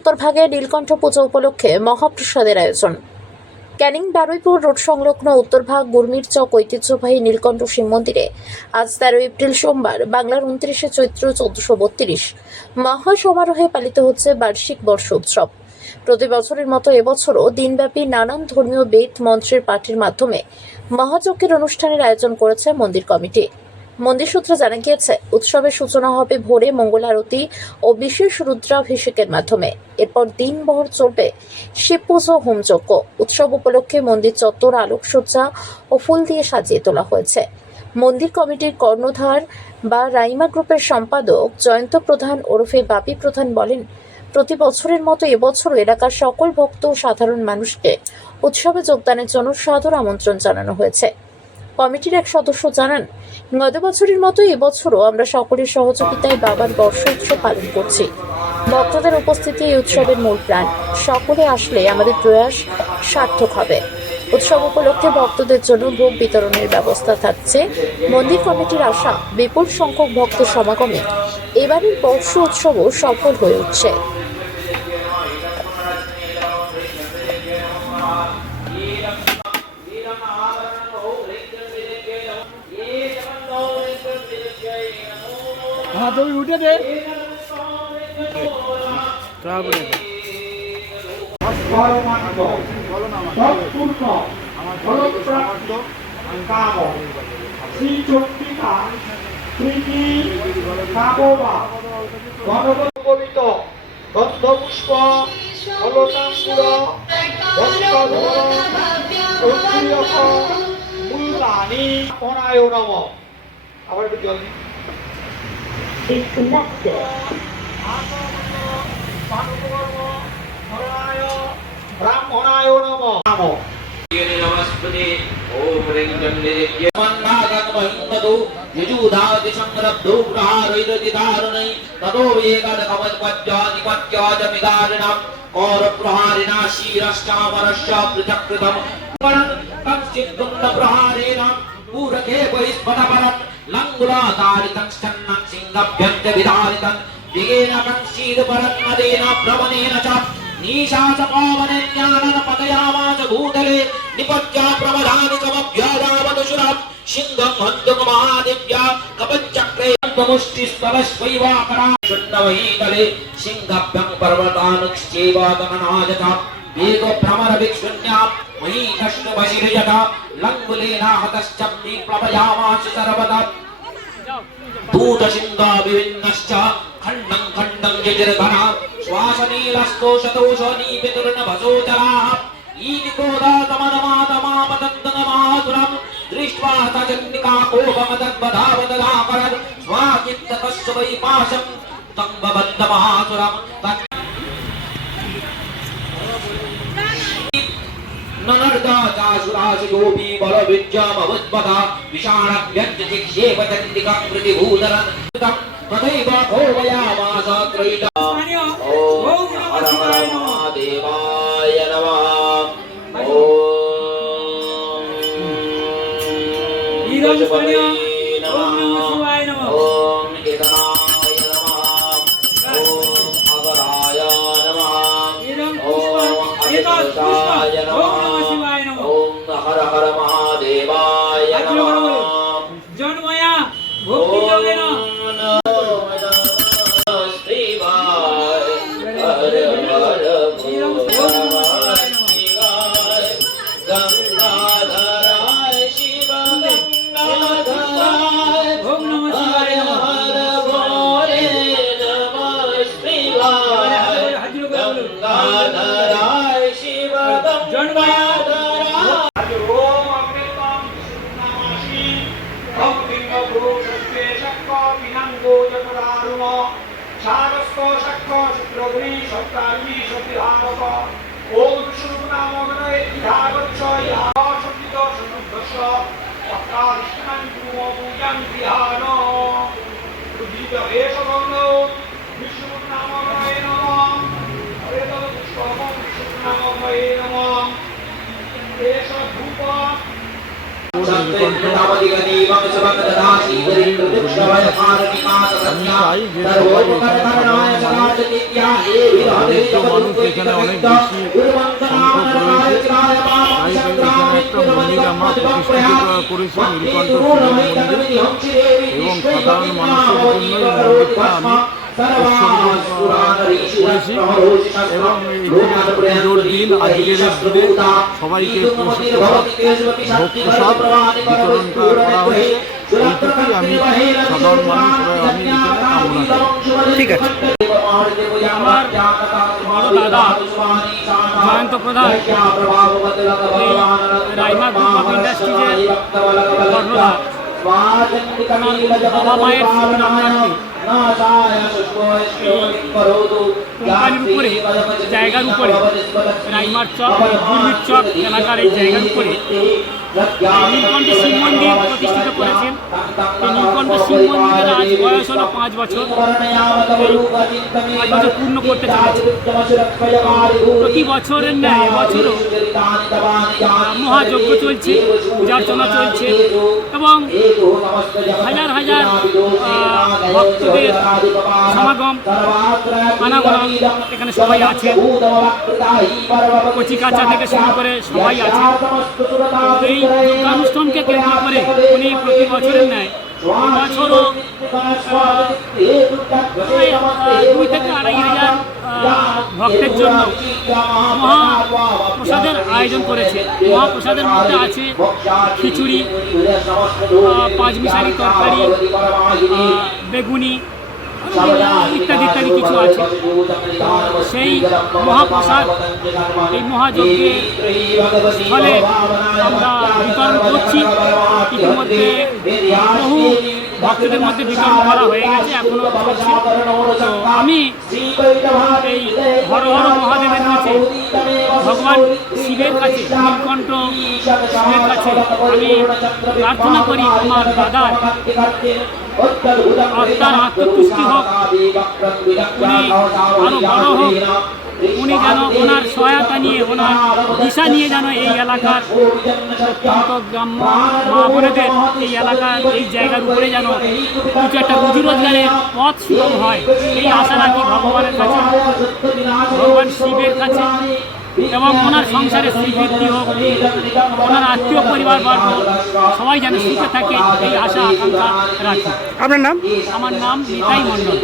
উত্তরভাগে নীলকণ্ঠ পুজো উপলক্ষে মহাপ্রসাদের আয়োজন। ক্যানিং বারুইপুর রোড সংলগ্ন উত্তরভাগ গুরমির চক ঐতিহ্যবাহী নীলকণ্ঠ শিব মন্দিরে আজ 13 এপ্রিল সোমবার বাংলার 29শে চৈত্র 1432 মহাসমারোহে পালিত হচ্ছে বার্ষিক বর্ষ উৎসব। প্রতি বছরের মতো এবছরও দিনব্যাপী নানান ধর্মীয় বেদ মন্ত্রের পাঠের মাধ্যমে মহাযজ্ঞের অনুষ্ঠানের আয়োজন করেছে মন্দির কমিটি। মন্দির সূত্রে জানা গিয়েছে, উৎসবের সূচনা হবে ভোরে মঙ্গল আরতি ও বিশেষ রুদ্রাভিষেকের মাধ্যমে। এরপর দিনভর চলবে শিব পুজো হোমযজ্ঞ। উৎসব উপলক্ষে মন্দির চত্বর আলোকসজ্জা ও ফুল দিয়ে সাজিয়ে তোলা হয়েছে। মন্দির কমিটির কর্ণধার বা রাইমা গ্রুপের সম্পাদক জয়ন্ত প্রধান ওরফে বাপি প্রধান বলেন, প্রতি বছরের মতো এবছরও এলাকার সকল ভক্ত ও সাধারণ মানুষকে উৎসবে যোগদানের জন্য সাদর আমন্ত্রণ জানানো হয়েছে। কমিটির এক সদস্য জানান, গত বছরের মতো এবছরও আমরা সকলের সহযোগিতায় বাবার বর্ষ উৎসব পালন করছি। ভক্তদের উপস্থিতি এই উৎসবের মূল প্রাণ। সকলে আসলে আমাদের প্রয়াস সার্থক হবে। উৎসব উপলক্ষে ভক্তদের জন্য ভোগ বিতরণের ব্যবস্থা থাকছে। মন্দির কমিটির আশা, বিপুল সংখ্যক ভক্ত সমাগমে এবারের বর্ষ উৎসবও সফল হয়ে উঠছে। हाँ तो उठे थे গন্ধপুষ্প মূলানি অনায় নম। আবার একটু জল দিন। ব্রাহ্মণায় নম। নমস্তে। ওম রিং চণ্ডী মন্নাগত মহিমদু যজুধাতি সংরব্ধু প্রহারৈরদিদারণৈ ততো বেগাদ কমলপজ্জানি পজ্জাজমিদারণম কৌরপ্রহারিণা শিরশ্চামরশ্চ পৃথক্কৃতম কঞ্চিদ্দুন্ড প্রহারেণ पूरके बहिस्पदपरं लङ्गुलातारितं स्तन्नं सिंहभ्यन्त विधारितं दिगेन कंशीदपरं मदेन प्रवणेन च नीशाचपावने ज्ञानन पतयामाच भूतले निपत्या प्रवधानि समभ्यदावदुषुरं सिंहं हन्तुकमहादिव्या कपच्चक्रे मुष्टिस्तवस्वैवाकरा शून्यमहीतले सिंहभ्यं पर्वतानुक्षेवागमनायता वेगो भ्रमर विक्षुण्यां मही कष्टवशिर्यथा लङ्गुलेना हतश्चब्दि प्लवयामाश सर्वदा दूतसिंहा विभिन्नश्च खण्डं खण्डं जिजिर्घना श्वासनीलस्तोषतोषो नीपितुर्नभसोचराः ईनिकोदातमनमातमापतन्तनमातुरं दृष्ट्वा सचन्निका कोपमदद्वधावदधाकरत् स्वाचित्तकस्य वै पाशं तं बबन्धमहासुरं ननर्दाचासुरासयोऽपि बलविद्यामवद्वदा विषाणव्यञ्जचिक्षेपचण्डिकां प्रतिभूतरन् तथैव भोवयामास त्रयिता। ॐ हर हर महादेवाय नमः। ॐ पशुपतये नमः। ॐ केतनाय नमः। ॐ अगराय नमः। ॐ अजगोषाय नमः। हर हर महादेवाय नमः। জন্ময়া ভক্তি যোগে না শিবায় হর হর শিবায় গঙ্গাধরায় শিব গঙ্গাধরায় ওম নমঃ শিবায় হর ভোরে নমঃ শিবায় গঙ্গাধরায় শিব গঙ্গাধরায়। ओम विष्णु नाम ध्यागच्छ याशब्द समुद्रस्य पट्टाधिष्ठानं पूजं ध्यान बुद्धिद एष गौनो विष्णु नाम नमः। हरे तव पुष्पं विष्णु नाम नमः। एष धूप আমি চাই যে সবাই এখানে সাধারণ মানুষ এখানে অনেক বেশি সংখ্যক রয়েছে, তাই এখানে একটা মন্দির আমরা প্রতিষ্ঠিত করেছি, নীলকণ্ঠ শিব মন্দির, এবং সাধারণ মানুষের জন্য এই মন্দিরটা আমি করেছি। এবং এই পুজোর দিন আজকের দিনে সবাইকে ভোগ প্রসাদ বিতরণ করা হয়েছে। এইটুকুই আমি সাধারণ মানুষ আমি এখানে কামনা করি। ঠিক আছে। আমার বড় দাদা জয়ন্ত প্রধান এই রাইমা গ্রুপ অফ ইন্ডাস্ট্রিজের কর্ণধার। বাবা মায়ের স্মৃতি কোম্পানির উপরে, জায়গার উপরে, রাইমার চক, গুরমির চক এলাকার এই জায়গার উপরে নীলকণ্ঠ শিব মন্দির প্রতিষ্ঠিত করেছেন। এই নীলকণ্ঠ শিব মন্দিরের আজ বয়স হলো 5 বছর, এই 5 বছর পূর্ণ করতে চলেছে। প্রতি বছরের ন্যায় এবছরও মহাযজ্ঞ চলছে, পূজার্চনা চলছে, এবং হাজার হাজার ভক্তদের সমাগম, আনাগোনা এখানে সবাই আছেন, কচিকাচা থেকে শুরু করে সবাই আছেন। এই যোগানুষ্ঠানকে কেন্দ্র করে উনি প্রতি বছরের ন্যায় এবছরও 2 থেকে 2,500 ভক্তের জন্য মহাপ্রসাদের আয়োজন করেছে। মহাপ্রসাদের মধ্যে আছে খিচুড়ি, 5 মিশালি তরকারি, বেগুনি ইত্যাদি ইত্যাদি কিছু আছে। সেই মহাপ্রসাদ এই মহাযজ্ঞের ফলে আমরা বিতরণ করছি। ইতিমধ্যে বহু ভক্তদের মধ্যে বিতরণ করা হয়ে গেছে, এখনও চলছে। তো আমি এই হর হর মহাদেবের কাছে, ভগবান শিবের কাছে, নীলকণ্ঠ শিবের কাছে আমি প্রার্থনা করি আমার দাদার আত্মার আত্মতুষ্টি হোক, উনি আরও বড় হোক, উনি যেন ওনার সহায়তা নিয়ে, ওনার দিশা নিয়ে যেন এই এলাকার প্রত্যন্ত গ্রাম্য মা বোনেদের এই এলাকার এই জায়গার উপরে যেন কিছু একটা রুজি রোজগারের পথ সুগম হয়, এই আশা রাখি ভগবানের কাছে, ভগবান শিবের কাছে। এবং ওনার সংসারে শ্রীবৃদ্ধি হোক, ওনার আত্মীয় পরিবার বর্গ সবাই যেন সুখে থাকে, এই আশা আকাঙ্ক্ষা রাখি। আপনার নাম? আমার নাম নিতাই মণ্ডল।